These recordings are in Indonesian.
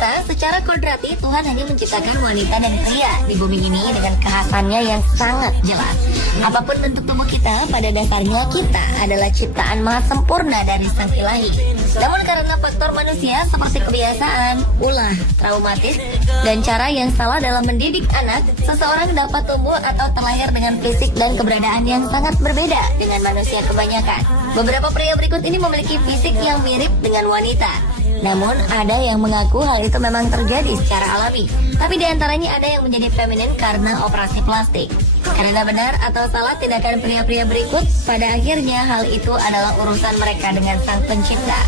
Pemirsa, secara kodrati Tuhan hanya menciptakan wanita dan pria di bumi ini dengan kekhasannya yang sangat jelas. Apapun bentuk tubuh kita, pada dasarnya kita adalah ciptaan maha sempurna dari Sang Ilahi. Namun karena faktor manusia seperti kebiasaan, ulah, traumatis, dan cara yang salah dalam mendidik anak, seseorang dapat tumbuh atau terlahir dengan fisik dan keberadaan yang sangat berbeda dengan manusia kebanyakan. Beberapa pria berikut ini memiliki fisik yang mirip dengan wanita. Namun ada yang mengaku hal itu memang terjadi secara alami. Tapi diantaranya ada yang menjadi feminin karena operasi plastik. Karena benar atau salah tindakan pria-pria berikut, pada akhirnya hal itu adalah urusan mereka dengan Sang Pencipta.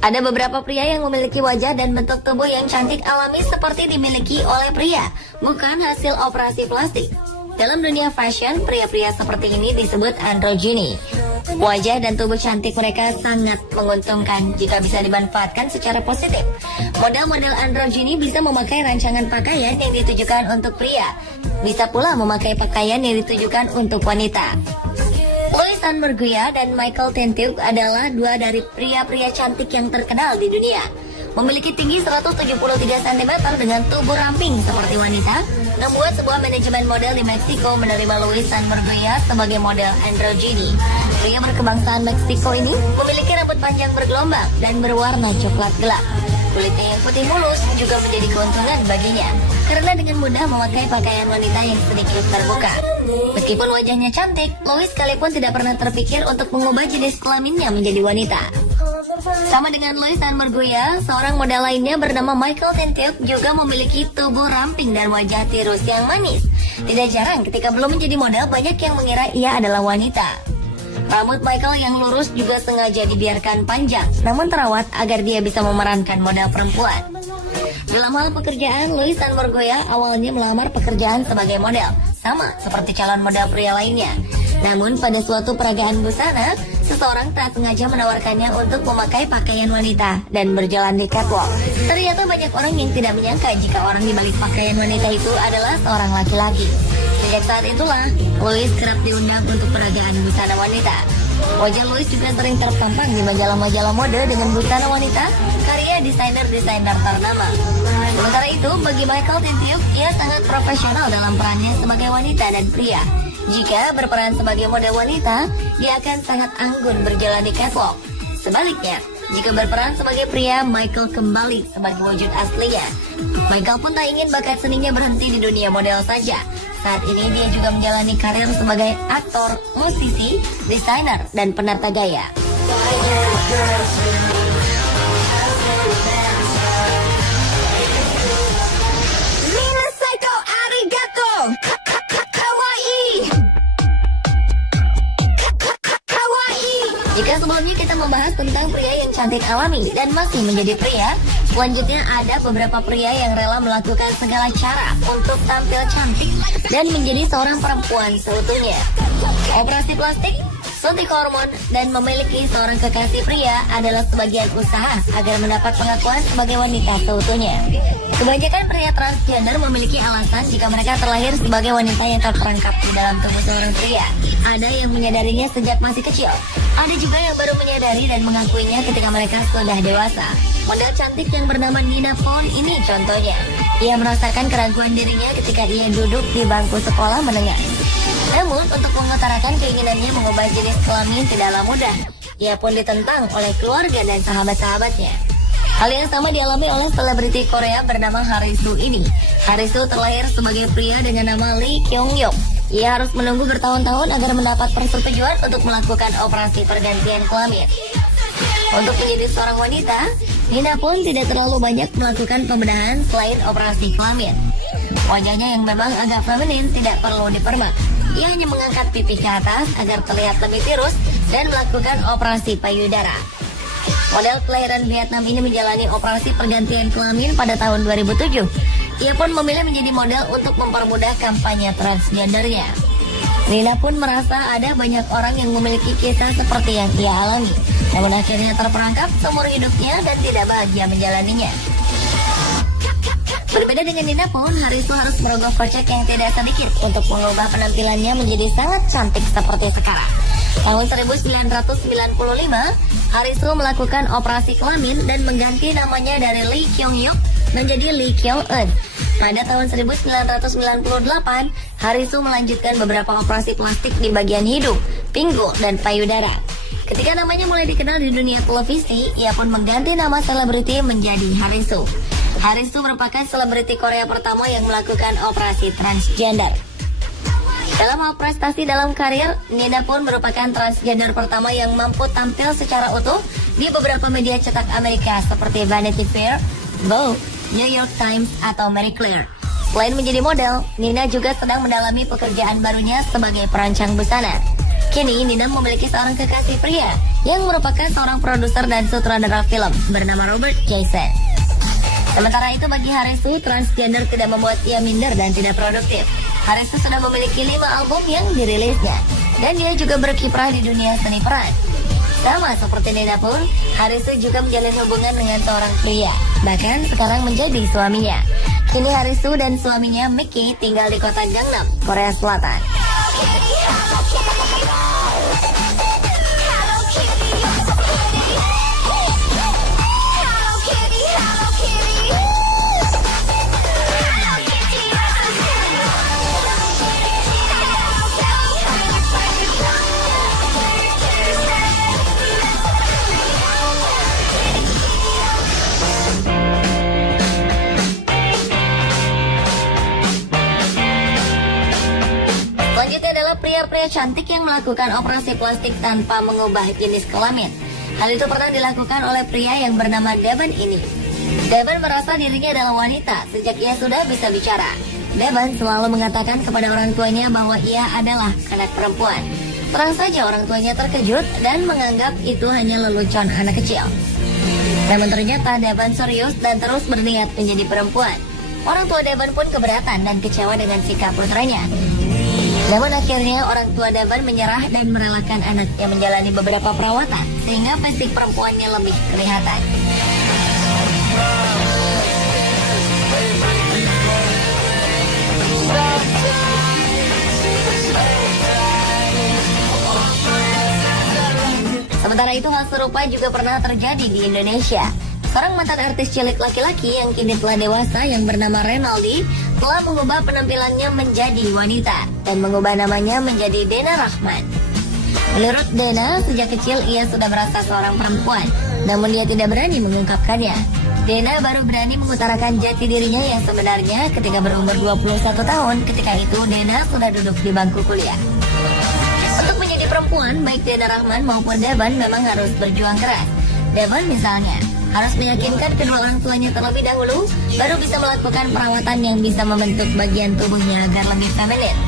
Ada beberapa pria yang memiliki wajah dan bentuk tubuh yang cantik alami seperti dimiliki oleh pria, bukan hasil operasi plastik. Dalam dunia fashion, pria-pria seperti ini disebut androgyni. Wajah dan tubuh cantik mereka sangat menguntungkan jika bisa dimanfaatkan secara positif. Model-model androgyni bisa memakai rancangan pakaian yang ditujukan untuk pria, bisa pula memakai pakaian yang ditujukan untuk wanita. Louis Murguia dan Michael Tentuk adalah dua dari pria-pria cantik yang terkenal di dunia. Memiliki tinggi 173 cm dengan tubuh ramping seperti wanita, membuat sebuah manajemen model di Meksiko menerima Louis Murguia sebagai model androgyni. Pria berkebangsaan Meksiko ini memiliki rambut panjang bergelombang dan berwarna coklat gelap. Kulitnya yang putih mulus juga menjadi keuntungan baginya, karena dengan mudah memakai pakaian wanita yang sedikit terbuka. Meskipun wajahnya cantik, Louis sekalipun tidak pernah terpikir untuk mengubah jenis kelaminnya menjadi wanita. Sama dengan Louis Murguia, seorang model lainnya bernama Michael Tentuk juga memiliki tubuh ramping dan wajah tirus yang manis. Tidak jarang ketika belum menjadi model, banyak yang mengira ia adalah wanita. Rambut Michael yang lurus juga sengaja dibiarkan panjang, namun terawat agar dia bisa memerankan model perempuan. Dalam hal pekerjaan, Louis Murguia awalnya melamar pekerjaan sebagai model, sama seperti calon model pria lainnya. Namun pada suatu peragaan busana, seseorang tak sengaja menawarkannya untuk memakai pakaian wanita dan berjalan di catwalk. Ternyata banyak orang yang tidak menyangka jika orang di balik pakaian wanita itu adalah seorang laki-laki. Sejak saat itulah, Louis kerap diundang untuk peragaan busana wanita. Wajah Louis juga sering terpampang di majalah-majalah mode dengan busana wanita karya desainer-desainer ternama. Sementara itu, bagi Michael Tentuk, ia sangat profesional dalam perannya sebagai wanita dan pria. Jika berperan sebagai model wanita, dia akan sangat anggun berjalan di catwalk. Sebaliknya, jika berperan sebagai pria, Michael kembali sebagai wujud aslinya. Michael pun tak ingin bakat seninya berhenti di dunia model saja. Saat ini dia juga menjalani karir sebagai aktor, musisi, desainer, dan penata gaya. Jika sebelumnya kita membahas tentang pria yang cantik alami dan masih menjadi pria, selanjutnya ada beberapa pria yang rela melakukan segala cara untuk tampil cantik dan menjadi seorang perempuan seutuhnya. Operasi plastik, suntik hormon, dan memiliki seorang kekasih pria adalah sebagian usaha agar mendapat pengakuan sebagai wanita seutuhnya. Kebanyakan pria transgender memiliki alasan jika mereka terlahir sebagai wanita yang terperangkap di dalam tubuh seorang pria. Ada yang menyadarinya sejak masih kecil. Ada juga yang baru menyadari dan mengakuinya ketika mereka sudah dewasa. Model cantik yang bernama Nina Pon ini contohnya. Ia merasakan keraguan dirinya ketika ia duduk di bangku sekolah menengah. Namun, untuk mengutarakan keinginannya mengubah jenis kelamin tidaklah mudah. Ia pun ditentang oleh keluarga dan sahabat-sahabatnya. Hal yang sama dialami oleh selebriti Korea bernama Harisu ini. Harisu terlahir sebagai pria dengan nama Lee Kyung-yuk. Ia harus menunggu bertahun-tahun agar mendapat persetujuan untuk melakukan operasi pergantian kelamin. Untuk menjadi seorang wanita, Nina pun tidak terlalu banyak melakukan pembedahan selain operasi kelamin. Wajahnya yang memang agak feminin tidak perlu dipermak. Ia hanya mengangkat pipi ke atas agar terlihat lebih tirus dan melakukan operasi payudara. Model kelahiran Vietnam ini menjalani operasi pergantian kelamin pada tahun 2007. Ia pun memilih menjadi model untuk mempermudah kampanye transgendernya. Nina pun merasa ada banyak orang yang memiliki kisah seperti yang ia alami, namun akhirnya terperangkap seumur hidupnya dan tidak bahagia menjalaninya. Berbeda dengan Nina pun, Harisu harus merogoh kocek yang tidak sedikit untuk mengubah penampilannya menjadi sangat cantik seperti sekarang. Tahun 1995, Harisu melakukan operasi kelamin dan mengganti namanya dari Lee Kyung-yuk menjadi Lee Kyung-eun. Pada tahun 1998, Harisu melanjutkan beberapa operasi plastik di bagian hidung, pinggul, dan payudara. Ketika namanya mulai dikenal di dunia televisi, ia pun mengganti nama selebriti menjadi Harisu. Harisu merupakan selebriti Korea pertama yang melakukan operasi transgender. Dalam hal prestasi dalam karir, Nina pun merupakan transgender pertama yang mampu tampil secara utuh di beberapa media cetak Amerika seperti Vanity Fair, Vogue, New York Times, atau Marie Claire. Selain menjadi model, Nina juga sedang mendalami pekerjaan barunya sebagai perancang busana. Kini, Nina memiliki seorang kekasih pria yang merupakan seorang produser dan sutradara film bernama Robert Jason. Sementara itu bagi Harisu, transgender tidak membuat ia minder dan tidak produktif. Harisu sudah memiliki 5 album yang dirilisnya, dan dia juga berkiprah di dunia seni peran. Sama seperti Nina pun, Harisu juga menjalin hubungan dengan seorang pria, bahkan sekarang menjadi suaminya. Kini Harisu dan suaminya Mickey tinggal di kota Gangnam, Korea Selatan. Pria cantik yang melakukan operasi plastik tanpa mengubah jenis kelamin. Hal itu pernah dilakukan oleh pria yang bernama Devon ini. Devon merasa dirinya adalah wanita sejak ia sudah bisa bicara. Devon selalu mengatakan kepada orang tuanya bahwa ia adalah anak perempuan. Terang saja orang tuanya terkejut dan menganggap itu hanya lelucon anak kecil. Namun ternyata Devon serius dan terus berniat menjadi perempuan. Orang tua Devon pun keberatan dan kecewa dengan sikap putranya. Namun akhirnya orang tua Devon menyerah dan merelakan anaknya menjalani beberapa perawatan sehingga fisik perempuannya lebih kelihatan. Sementara itu hal serupa juga pernah terjadi di Indonesia. Seorang mantan artis cilik laki-laki yang kini telah dewasa yang bernama Renaldi telah mengubah penampilannya menjadi wanita dan mengubah namanya menjadi Dena Rahman. Menurut Dena, sejak kecil ia sudah merasa seorang perempuan, namun dia tidak berani mengungkapkannya. Dena baru berani mengutarakan jati dirinya yang sebenarnya ketika berumur 21 tahun. Ketika itu Dena sudah duduk di bangku kuliah. Untuk menjadi perempuan, baik Dena Rahman maupun Devon memang harus berjuang keras. Devon misalnya harus meyakinkan kedua orang tuanya terlebih dahulu, baru bisa melakukan perawatan yang bisa membentuk bagian tubuhnya agar lebih feminin.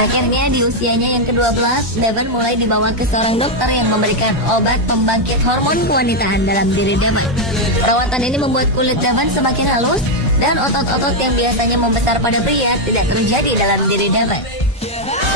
Akhirnya di usianya yang ke-12, Devon mulai dibawa ke seorang dokter yang memberikan obat pembangkit hormon kewanitaan dalam diri Devon. Perawatan ini membuat kulit Devon semakin halus dan otot-otot yang biasanya membesar pada pria tidak terjadi dalam diri Devon.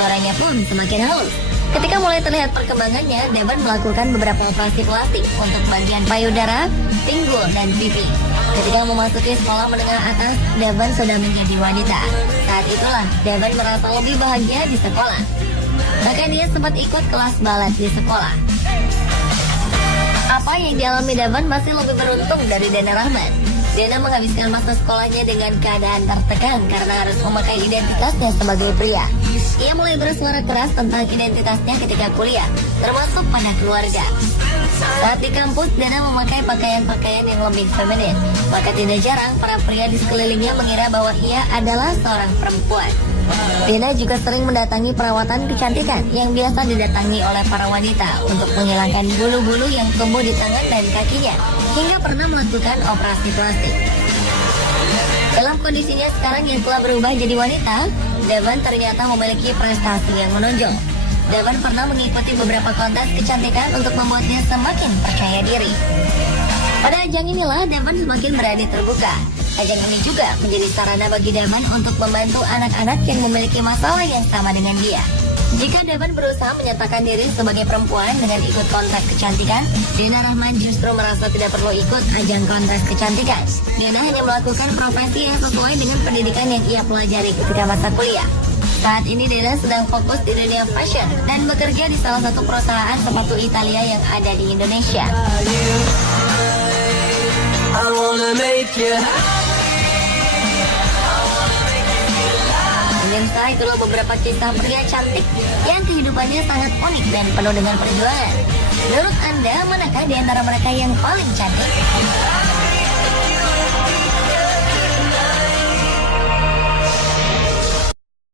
Suaranya pun semakin halus. Ketika mulai terlihat perkembangannya, Devon melakukan beberapa operasi plastik untuk bagian payudara, pinggul, dan pipi. Ketika memasuki sekolah menengah atas, Devon sudah menjadi wanita. Saat itulah Devon merasa lebih bahagia di sekolah. Bahkan dia sempat ikut kelas balet di sekolah. Apa yang dialami Devon masih lebih beruntung dari Dena Rahman. Dena menghabiskan masa sekolahnya dengan keadaan tertekan karena harus memakai identitasnya sebagai pria. Ia mulai bersuara keras tentang identitasnya ketika kuliah, termasuk pada keluarga. Saat di kampus, Dena memakai pakaian-pakaian yang lebih feminin. Maka tidak jarang para pria di sekelilingnya mengira bahwa ia adalah seorang perempuan. Dena juga sering mendatangi perawatan kecantikan yang biasa didatangi oleh para wanita untuk menghilangkan bulu-bulu yang tumbuh di tangan dan kakinya, hingga pernah melakukan operasi plastik. Dalam kondisinya sekarang yang telah berubah jadi wanita, Devon ternyata memiliki prestasi yang menonjol. Devon pernah mengikuti beberapa kontes kecantikan untuk membuatnya semakin percaya diri. Pada ajang inilah Devon semakin berani terbuka. Ajang ini juga menjadi sarana bagi Davan untuk membantu anak-anak yang memiliki masalah yang sama dengan dia. Jika Davan berusaha menyatakan diri sebagai perempuan dengan ikut kontes kecantikan, Dena Rahman justru merasa tidak perlu ikut ajang kontes kecantikan. Dena hanya melakukan profesi yang sesuai dengan pendidikan yang ia pelajari ketika masa kuliah. Saat ini Dena sedang fokus di dunia fashion dan bekerja di salah satu perusahaan sepatu Italia yang ada di Indonesia. Pemirsa, itulah beberapa kisah pria cantik yang kehidupannya sangat unik dan penuh dengan perjuangan. Menurut Anda, manakah di antara mereka yang paling cantik?